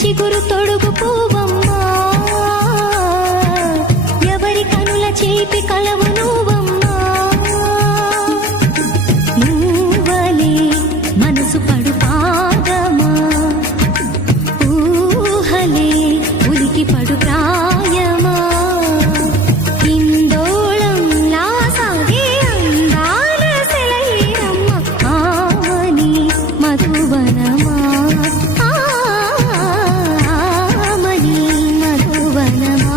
చిగురు తొడుగు పువ్వమ్మా, ఎవరి కనుల చేపి కలవు నువ్వమ్మా. నువ్వలే మనసు పడు పాదమా, ఊహలే ఉలికి పడు ప్రాయమా. ఇందోళంలా సాగే అందాల సెలయేరమ్మ, ఆమని మధువనమా, ఆమని మధువనమా.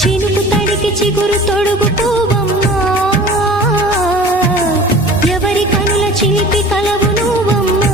చినుకు తడికి చిగురు తొడుగు పువ్వమ్మా, ఎవరి కనుల చిలిపి కలవు నువ్వమ్మా.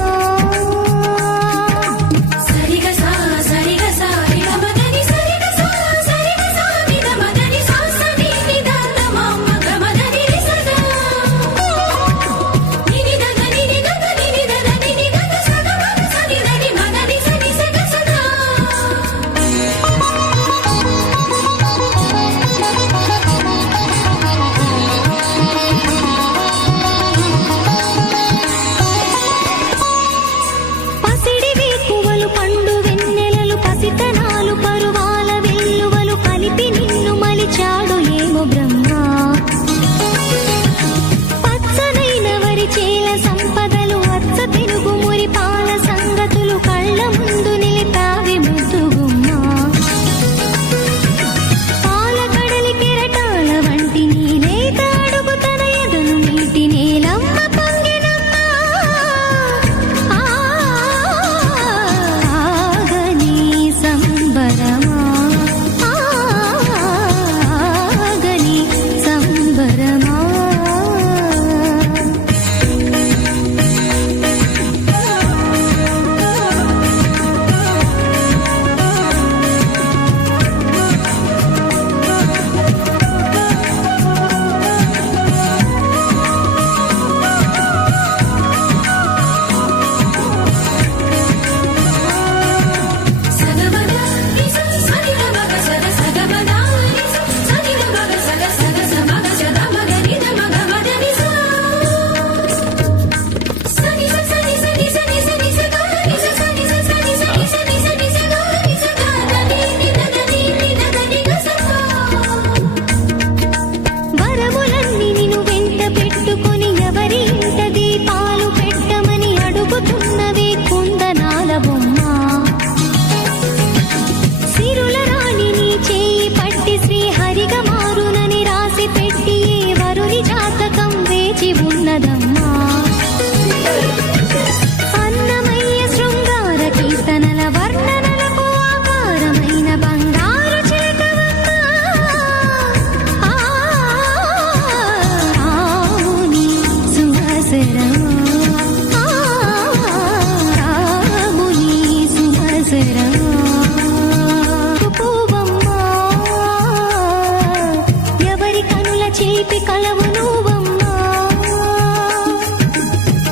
చేపి కలవు నువ్వమ్మా,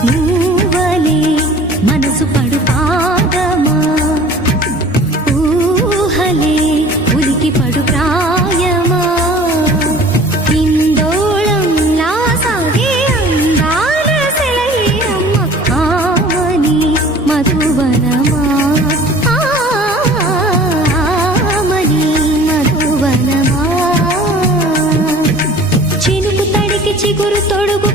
నువ్వలే మనసు పడు పాదమా, ఊహలే ఉలికి పడు ప్రాయమా. ఇందోళంలా సాగే అందాల సెలయేరమ్మ, ఆమని మధువనమా, ఆమని మధువనమా. చినుకు తడికి చిగురు తొడుగు